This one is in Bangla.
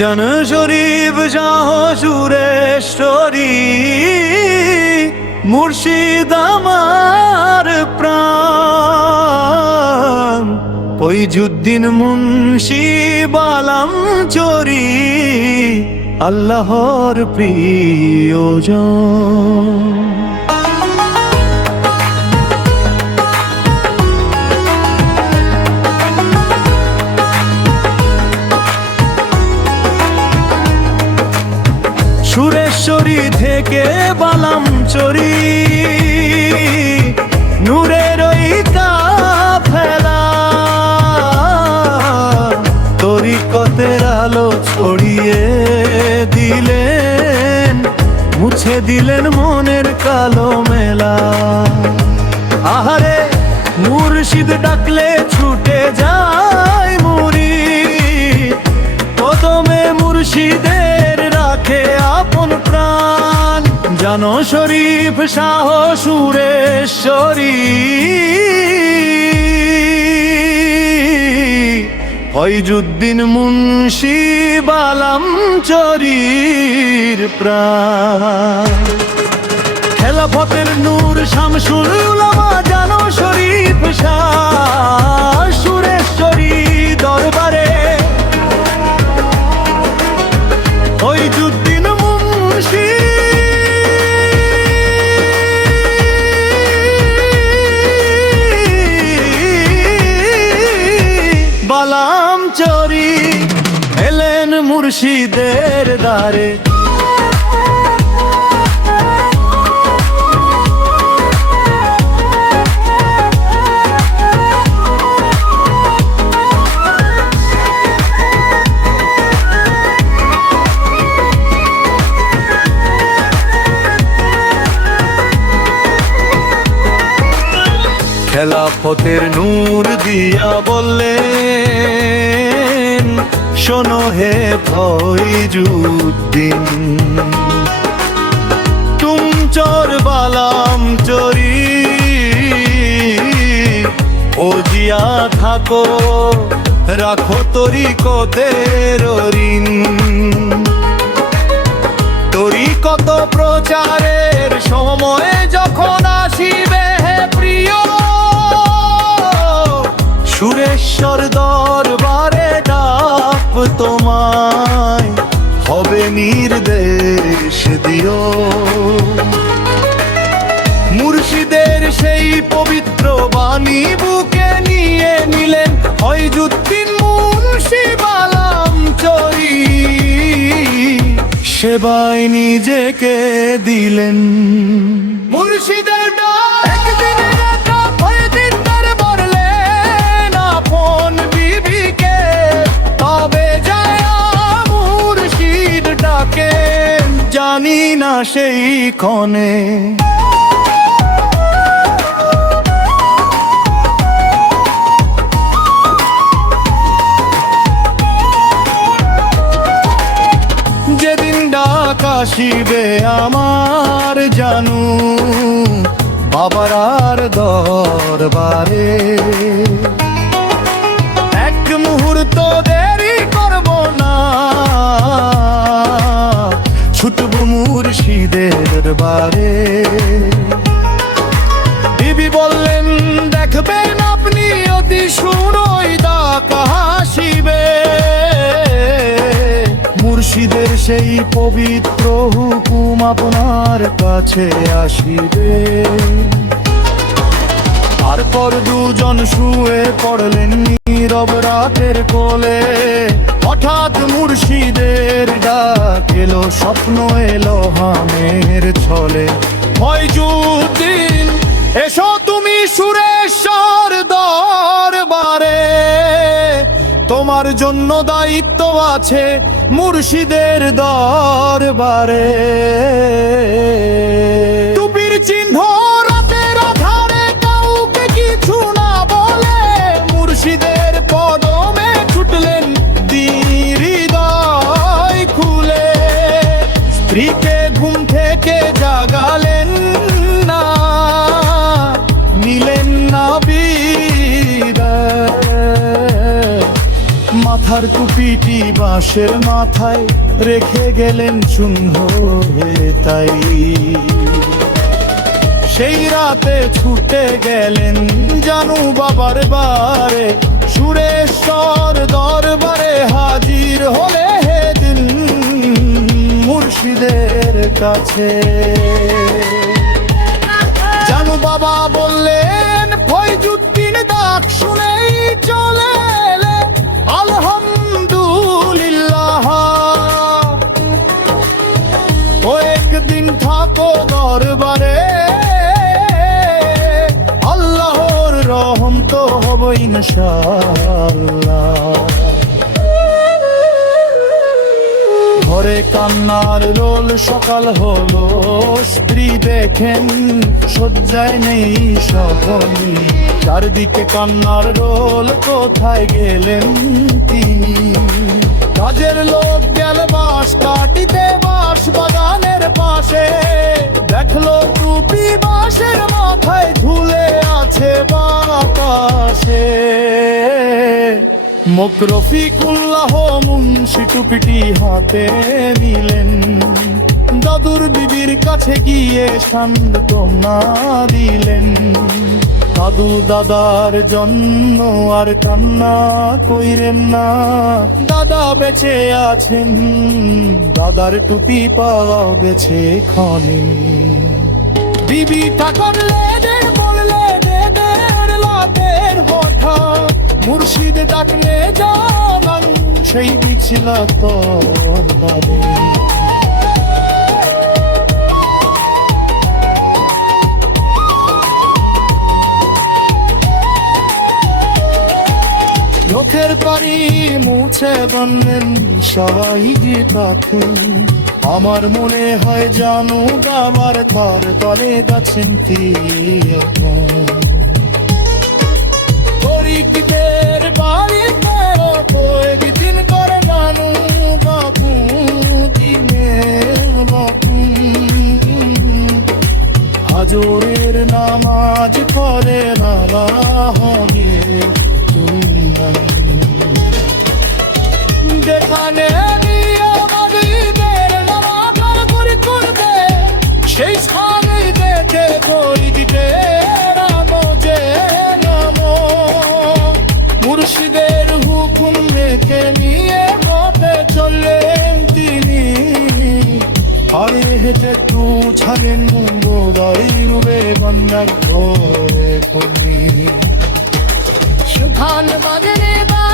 জন শরীফ শাহ সুরেশ্বরী মুর্শিদ আমার প্রাণ, ফৈজুদ্দিন মুন্সি বালাম চরি আল্লাহর প্রিয়জন। সুরেশ্বরী থেকে বালাম চরি নূরের ওই কাফেলা, তরিকতের আলো ছড়িয়ে দিলেন, মুছে দিলেন মনের কালো মেলা। আহারে মুর্শিদ ডাকলে ছুটে যায় মুরিদ, কদমে মুর্শিদের রাখে আপন প্রাণ। জানো শরীফ শাহ সুরেশ্বরী ফৈজুদ্দিন মুন্সি বালাম চরির প্রাণ। খেলাফতের নূর শামসুল উলামা জানো শরীফ শাহ সুরেশ্বরী দরবারে ফৈজুদ্দিন মুন্সি বালাম চরি এলেন মুর্শিদের দ্বারে। খেলাফতের নূর দিয়া বললেন, শোনো হে ফৈজুদ্দিন, তুমচর বালাম চরি ওজিয়া থাকো, রাখো তরিকতের ঋণ। তরিকত প্রচারের সময় যখন আসিবে হে প্রিয়, সুরেশ্বর দরবারে ডাক তোমায় হবে নির্দেশ দিও। মুর্শিদের সেই পবিত্র বাণী বুকে নিয়ে নিলেন ফৈজুদ্দিন মুন্সি বালাম চরি, সেবায় নিজেকে দিলেন। মুর্শিদের জানি না সেই ক্ষণে যেদিন ডাক আসিবে আমার জানু বাবার আর দরবারে, এক মুহূর্ত দেরি করব না, ছুটব মুর্শিদের দরবারে। বিবি বললেন, দেখবেন আপনি অতি শুনোই ডাক আসিবে, মুর্শিদের সেই পবিত্র হুকুম আপনার কাছে আসিবে। তারপর দুজন শুয়ে পড়লেন নীরব রাতের কোলে, হঠাৎ মুর্শিদের ডাক এলো, স্বপ্ন এলো হামের ছলে। ফৈজুদ্দিন এসো তুমি সুরেশ্বর দরবারে, তোমার জন্য দায়িত্ব আছে মুর্শিদের দরবারে। টুপির চিহ্ন রাতের আধারে কাউকে কিছু না বলে, মুর্শিদের কদমে ছুটলেন হৃদয় খুলে। স্ত্রীকে ঘুম থেকে জাগালেন না, নিলেন না বিদায়, মাথার টুপি টুপিটি বাঁশের মাথায় রেখে গেলেন চূর্ণ হয়ে তাই। সেই রাতে ছুটে গেলেন জানু বাবার বারে, সুরেশ্বর দরবারে হাজির হলে হেদিন মুর্শিদের কাছে। জানু বাবা বললেন ফয়জুদ্দিন ডাক শুনেই চলে এলে আলহামদুলিল্লাহ। কয়েকদিন থাকো দরবারে, আল্লাহর রহম তো হবে ইনশাআল্লাহ। ঘরে কান্নার রোল, সকাল হলো স্ত্রী দেখেন শয্যায় নেই সকলে। চারদিকে কান্নার রোল, কোথায় গেলেন তিনি? কাজের লোক গেল বাঁশ কাটিতে বাঁশ বাগানের পাশে, দেখলো টুপি বাঁশের মাথায় ঝুলে আছে বাতাসে। মোকরফিকুল্লাহ মুন্সি টুপিটি হাতে নিলেন, দাদুর বিবির কাছে গিয়ে সান্ত্বনা দিলেন। দাদু দাদার জন্য আর কান্না কইরেন না, দাদা বেঁচে আছেন, দাদার টুপি পাওয়া গেছে ক্ষণে। বিবি ঠাকুর লেদের বললে দেদের লাতের হঠাৎ, মুর্শিদ ডাকলে জানান সেই বিছলা তোর বাড়ি। চোখের পানি মুছে বললেন সবাই যে তাকে। আমার মনে হয় জানু আমার তার তলে গেছেন পরিচিতের বাড়িতে কয়েকদিন করে জানু বাবু দিনে বাবু হাজরের নামাজ করে নালা হবে যেখানে সেই স্থানে দেখে করি দিতে রামজে নাম। মুর্শিদের হুকুম মেখে নিয়ে পথে চললেন তিনি, আরে হেঁটে তু ছাড়েন মুম্বই রুবে বন্যার ঘরে পড়ি। সুখান বাজরে বা